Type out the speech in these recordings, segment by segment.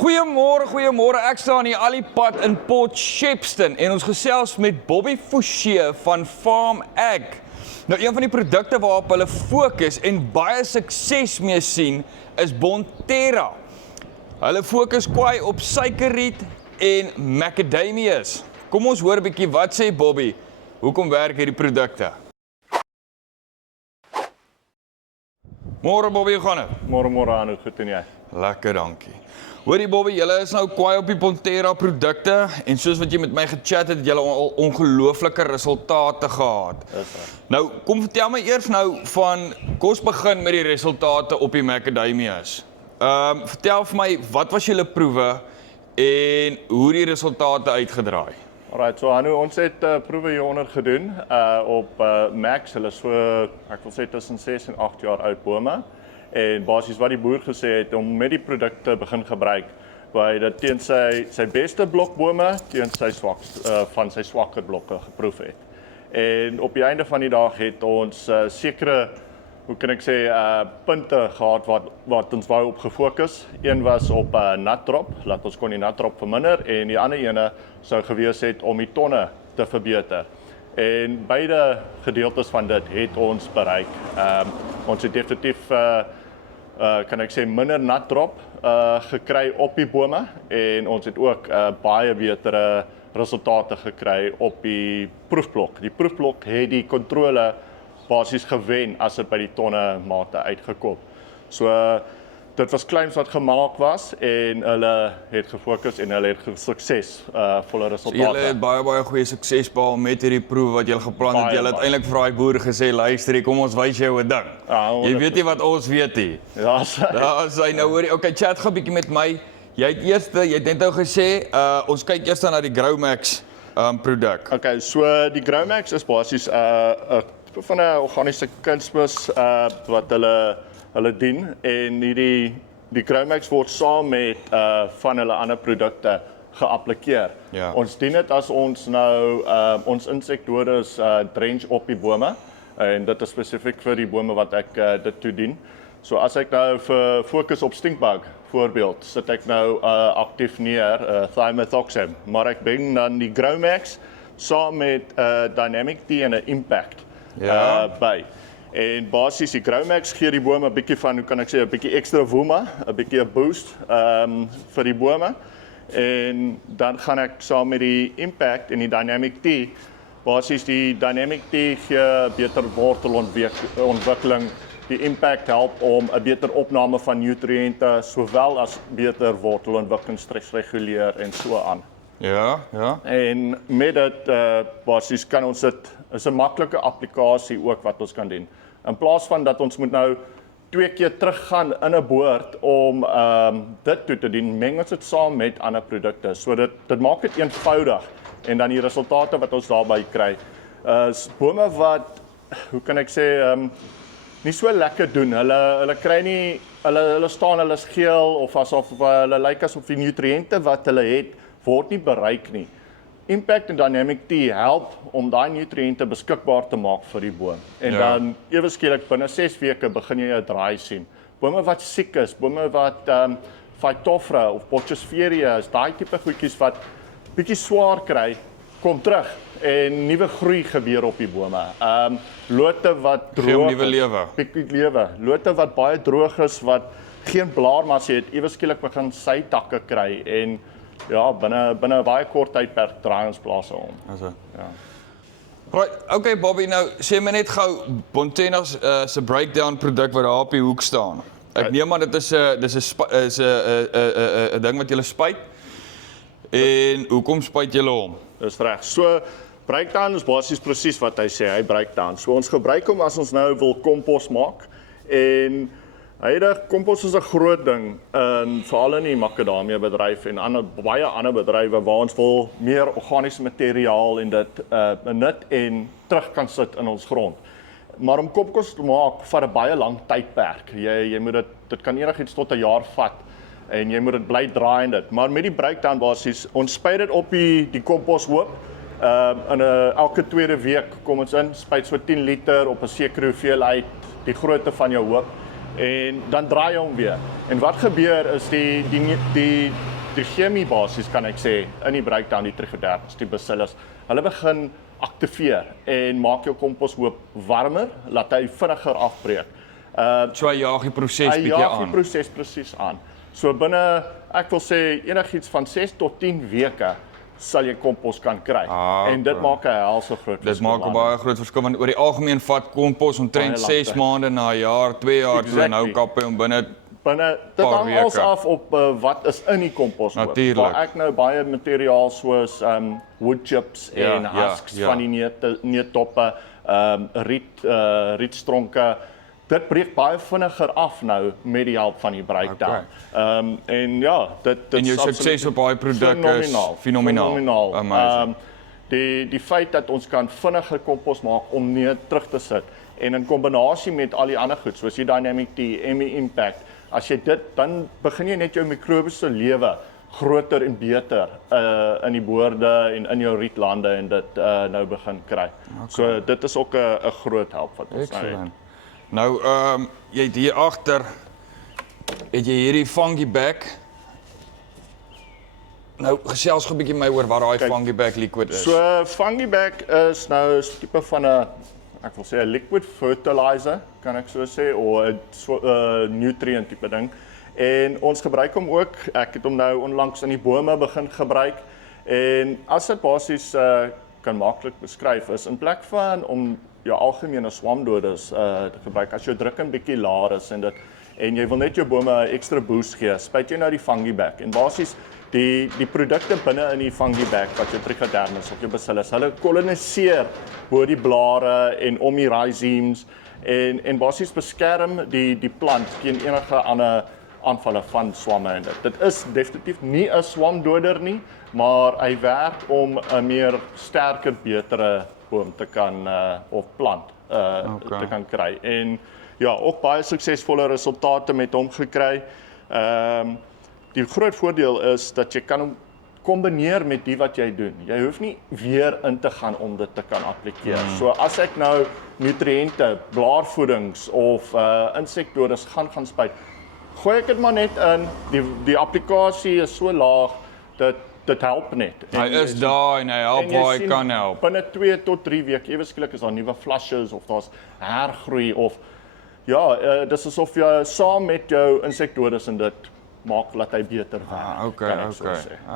Goeiemôre, ek staan hier al die pad in Port Shepstone en ons gesels met Bobby Fouché van Farm Ag. Nou een van die produkte waarop hulle fokus en baie sukses mee sien is Bonterra. Hulle fokus kwai op suikerriet en macadamias. Kom ons hoor 'n bietjie wat sê Bobby. Hoekom werk hierdie produkte? Môre Bobby, hoe gaan dit? Môre aan, hoe goed en jy? Lekker, dankie. Hoorie Bobby, julle is nou kwaai op die Bonterra produkte en soos wat jy met my gechat het julle al ongelooflike resultate gehad. Nou, kom vertel my eers nou van, kom ons begin met die resultate op die macadamias. Vertel vir my, wat was julle proewe en hoe die resultate uitgedraai? Alright, so Hanu, ons het proewe hieronder gedoen op Max, hulle so, ek wil sê tussen 6 en 8 jaar oud bome. En basies wat die boer gesê het om met die produkte begin gebruik, waar hy dit teen sy beste blokbome teen van sy swakker blokke geproef het. En op die einde van die dag het ons sekere, hoe kan ek sê, punte gehad wat ons wou op gefokus. Een was op nut drop, laat ons kon die nut drop verminder, en die ander ene sou gewees het om die tonne te verbeter. En beide gedeeltes van dit het ons bereik. Ons het definitief kan ek sê minder nut drop gekry op die bome en ons het ook baie betere resultate gekry op die proefblok. Die proefblok het die kontrole basies gewen as dit by die tonne mate uitgekom. So dit was claims wat gemaak was en hulle het gefokus en hulle het suksesvolle resultate. So julle het baie goeie sukses behaal met hierdie proewe wat julle geplan het. Julle het eintlik vir daai boer gesê, luister, kom ons wys jou 'n ding. Ja, jy weet nie wat ons weet nie. Ja, daar sy nou hoor. Okay, chat gou 'n bietjie met my. Jy het net nou gesê, ons kyk eers na die Growmax produk. Okay, so die Growmax is basies 'n tipe van 'n organiese kunsmis wat hulle dien en die Growmax word saam met van hulle ander produkte geapplikeer. Ja. Ons dien dit as ons nou ons insekdodes drench op die bome en dit is spesifiek vir die bome wat ek dit toedien. So as ek nou vir fokus op stinkbug voorbeeld, sit ek nou aktief neer thiamethoxam, maar ek bring dan die Growmax saam met Dynamic T en 'n Impact by. En basies die Growmax gee die bome 'n bietjie van, hoe kan ek sê, 'n bietjie ekstra woema, 'n bietjie 'n boost vir die bome. En dan gaan ek saam met die Impact en die Dynamic T, basies die Dynamic T gee beter wortelontwikkeling, die Impact help om 'n beter opname van nutriënte sowel as beter wortelontwikkeling, stres reguleer en so aan. Ja. En met dit basies kan ons dit is 'n maklike applikasie ook wat ons kan doen. In plaas van dat ons moet nou 2 keer teruggaan in 'n boord om dit toe te dien, meng ons dit saam met ander produkte. So dit maak dit eenvoudig en dan die resultate wat ons daarby kry. Bome wat, hoe kan ek sê, nie so lekker doen. Hulle kry nie, hulle staan, hulle is geel of asof hulle lyk asof die nutriënte wat hulle het word nie bereik nie. Impact en Dynamic T help om daai nutriënte beskikbaar te maak vir die boom. En dan ewe skielik binne 6 weke begin jy 'n draai sien. Bome wat siek is, bome wat Phytophthora of Botchosferia is, daai tipe goedjies wat bietjie swaar kry, kom terug en nuwe groei gebeur op die bome. Lote wat droog is, bietjie lewe. Lote wat baie droog is, wat geen blaarmasse het, ewe skielik begin sy takke kry en ja, binne 'n baie kort tydperk draai ons plase om. Also. Ja. Right, okay Bobby, nou sê my net gou Bonterra se breakdown produk wat daar op die hoek staan. Ek neem aan dit is 'n ding wat jy spuit. En hoekom spuit jy hom? Dis reg. So breakdown is basies presies wat hy sê, hy breakdown. So ons gebruik hom as ons nou wil kompos maak en kompos is 'n groot ding veral in die makadamia bedryf en baie ander bedrywe waar ons wil meer organiese materiaal en dit benut en terug kan sit in ons grond. Maar om kompos te maak vat 'n baie lang tydperk. Jy moet dit kan enigiets tot 'n jaar vat en jy moet dit bly draai en dit. Maar met die breakdown basies, ons spuit dit op die kompos hoop. Elke tweede week kom ons in, spuit so 10 liter op 'n sekere hoeveelheid, die grootte van jou hoop. En dan draai hy hom weer. En wat gebeur is die chemie basis kan ek sê in die breakdown, die trichodermis, die bacillus, hulle begin aktiveer en maak jou komposhoop warmer, laat hy vinniger afbreek. So hy jaag die proses Hy bietjie jaag die aan. proses presies aan. So binne, ek wil sê enigiets van 6 tot 10 weke sal jy kompos kan kry. En dit maak 'n helse groot Dit maak 'n baie groot verskil want oor die algemeen vat kompos omtrent Baie lang 6 tyd. maande na 'n jaar, 2 jaar, toe nou Exactly. kap hy om binne Dit paar hang als weke. af op wat is in die kompos. Natuurlijk. Waar ek nou baie materiaal soos wood chips Ja, en ja, husks ja. van die neettoppe, rietstronke, dit breek baie vinniger af nou met die help van die breakdown. En ja, dit en jou is sukses op daai produk is fenomenaal. fenomenaal. Amazing. Die feit dat ons kan vinniger kompos maak om neer terug te sit en in kombinasie met al die ander goed soos die Dynamic T, ME Impact, as jy dit dan begin jy net jou mikrobiese lewe groter en beter in die boorde en in jou rietlande en dit nou begin kry. So dit is ook 'n groot help wat ons nou het. Excellent. Nou jy het hier agter het jy hierdie fungi bag. Nou gesels gou 'n bietjie my oor wat daai fungi bag liquid is. So fungi bag is nou 'n tipe van 'n, ek wil sê 'n liquid fertilizer, kan ek so sê, of 'n nutrient tipe ding. En ons gebruik hom ook, ek het hom nou onlangs in die bome begin gebruik. En as dit basies kan maklik beskryf is in plek van om jou algemene swamdoders te gebruik as jou druk 'n bietjie laer is en jy wil net jou bome 'n ekstra boost gee, spuit jy nou die fungi bag. En basies die produkte binne in die fungi bag wat jou trichodermis of jou bacillus, hulle koloniseer oor die blare en om die rhizomes en basies beskerm die plant teen enige ander aanvalle van swamme en dit. Dit is definitief nie 'n swamdoder nie, maar hy werk om 'n meer sterker, betere boom te kan of plant te kan kry. En ja, ook baie suksesvolle resultate met hom gekry. Die groot voordeel is dat jy kan hom kombineer met die wat jy doen. Jy hoef nie weer in te gaan om dit te kan applikeer. So as ek nou nutriënte, blaarvoedings of insekdoders gaan spuit, gooi ek dit maar net in. Die applikasie is so laag dat dit help net. Hy is daar en hy help waar hy kan help. Binne 2 tot 3 weke ewe skielik is daar nuwe flushes of daar's hergroei of ja, dis asof jy saam met jou insekdoders en dit maak laat hy beter werk. Okay.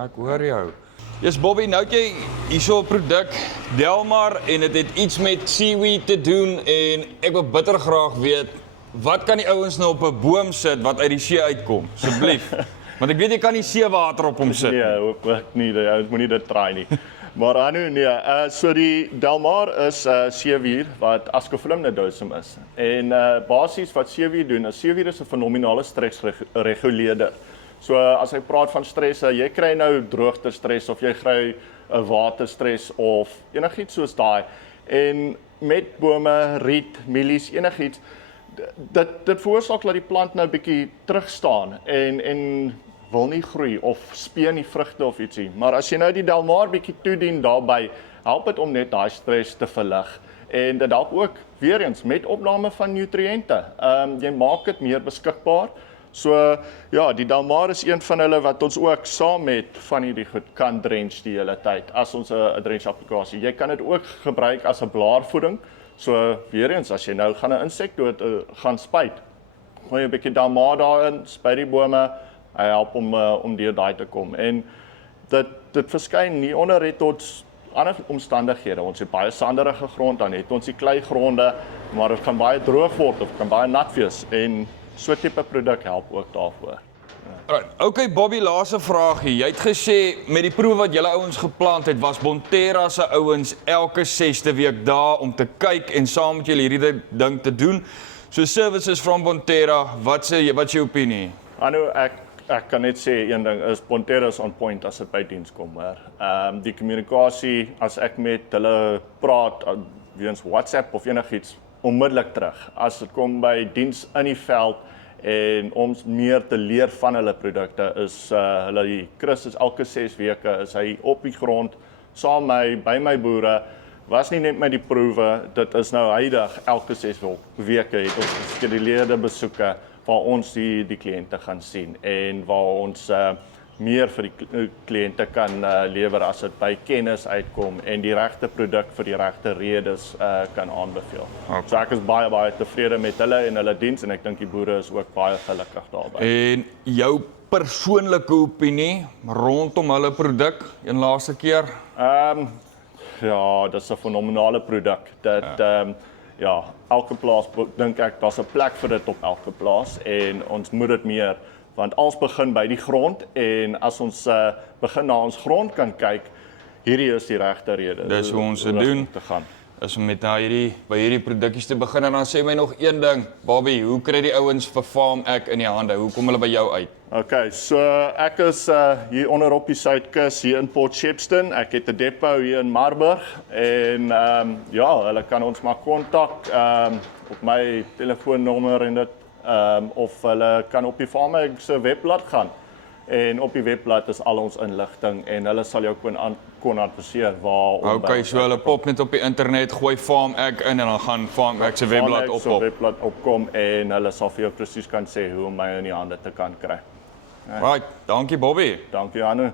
Ek hoor jou. Yes Bobby, nou het jy hierso 'n produk Delmar en dit het iets met seaweed te doen en ek wil bitter graag weet wat kan die ouens nou op 'n boom sit wat uit die see uitkom? Asseblief. Want ek weet jy kan nie seewater op hom sit. Nee, ook nie, jy moenie dit try nie. Maar Anu, nee, so die Delmar is seewier wat Ascophyllum nodosum is. En basies wat seewier doen, seewier is 'n fenominale stresreguleerder. So as hy praat van stres, jy kry nou droogte stres of jy kry 'n waterstres of enigiets soos daai. En met bome, riet, mielies, enigiets dit veroorsaak dat die plant nou bietjie terugstaan en wil nie groei of speen nie vrugte of ietsie. Maar as jy nou die Delmar bietjie toedien daarbey, help dit om net daai stres te verlig. En dit help ook weer eens met opname van nutriënte. Jy maak dit meer beskikbaar. So ja, die Delmar is een van hulle wat ons ook saam met van hierdie goed kan drench die hele tyd as ons 'n drench applikasie. Jy kan dit ook gebruik as 'n blaarvoeding. So weer eens as jy nou gaan 'n insekdood gaan spuit, gooi jy 'n bietjie Delmar daarin, spuit die bome, hy help om deur daai te kom. En dit verskyn nie onder het ons ander omstandighede. Ons het baie sanderige grond, dan het ons die kleigronde, maar dit kan baie droog word of kan baie nat wees en so tipe produk help ook daarvoor. Right. Okay Bobby, laaste vraagie. Jy het gesê met die proewe wat julle ouens geplant het, was Bonterra se ouens elke 6de week daar om te kyk en saam met julle hierdie ding te doen. So services from Bonterra, wat is jou opinie? Anu, ek kan net sê een ding is Bonterra is on point as dit by diens kom, maar die kommunikasie as ek met hulle praat weens WhatsApp of enigiets onmiddellik terug. As dit kom by diens in die veld en om meer te leer van hulle produkte is Chris is elke 6 weke is hy op die grond saam by my boere was nie net met die proewe, dit is nou huidig elke 6 weke het ons geskeduleerde besoeke waar ons die kliënte gaan sien en waar ons meer vir die kliënte kan lewer as dit by kennis uitkom en die regte produk vir die regte redes kan aanbeveel. Okay. So ek is baie tevrede met hulle en hulle diens en ek dink die boere is ook baie gelukkig daarbey. En jou persoonlike opinie rondom hulle produk een laaste keer? Ja, dis 'n fenominale produk. Ja, elke plaas dink ek daar's 'n plek vir dit op elke plaas en ons moet dit meer want alles begin by die grond en as ons begin na ons grond kan kyk, hierdie is die regte rede. Dis hoe ons dit doen. Te gaan. Is om met by hierdie produkkies te begin en dan sê my nog een ding, Bobby, hoe kry die ouens vir Farm Ag in die hande? Hoe kom hulle by jou uit? Okay, so ek is hier onder op die Suidkus hier in Port Shepstone. Ek het 'n depot hier in Marburg en ja, hulle kan ons maar kontak op my telefoonnommer en dit of hulle kan op die Farm Ag se webblad gaan. En op die webblad is al ons inligting en hulle sal jou kon adviseer waar Okay, so hulle pop net op die internet, gooi Farm Ag in en dan gaan Farm Ag se webblad op. Webblad opkom en hulle sal vir jou presies kan sê hoe om my in die hande te kan kry. Right, dankie Bobby. Dankie Hanno.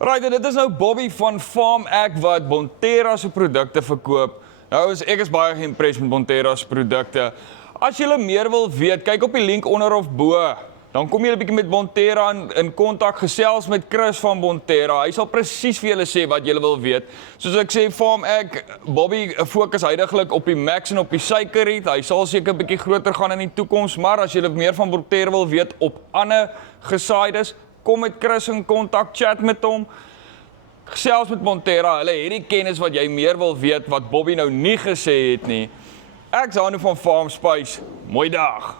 Right, en dit is nou Bobby van Farm Ag wat Bonterra se produkte verkoop. Nou ek is baie geïmpressed met Bonterra se produkte. As jy meer wil weet, kyk op die link onder of bo. Dan kom jy 'n bietjie met Bonterra in kontak, gesels met Chris van Bonterra. Hy sal presies vir julle sê wat julle wil weet. Soos ek sê, Farm Ag, Bobby fokus huidiglik op die max en op die suikerriet. Hy sal seker 'n bietjie groter gaan in die toekoms, maar as julle meer van Bonterra wil weet op ander gesaides, kom met Chris in kontak, chat met hom. Gesels met Bonterra, hulle het die kennis wat jy meer wil weet wat Bobby nou nie gesê het nie. Ek's Hanno van Farm Spice. Mooi dag.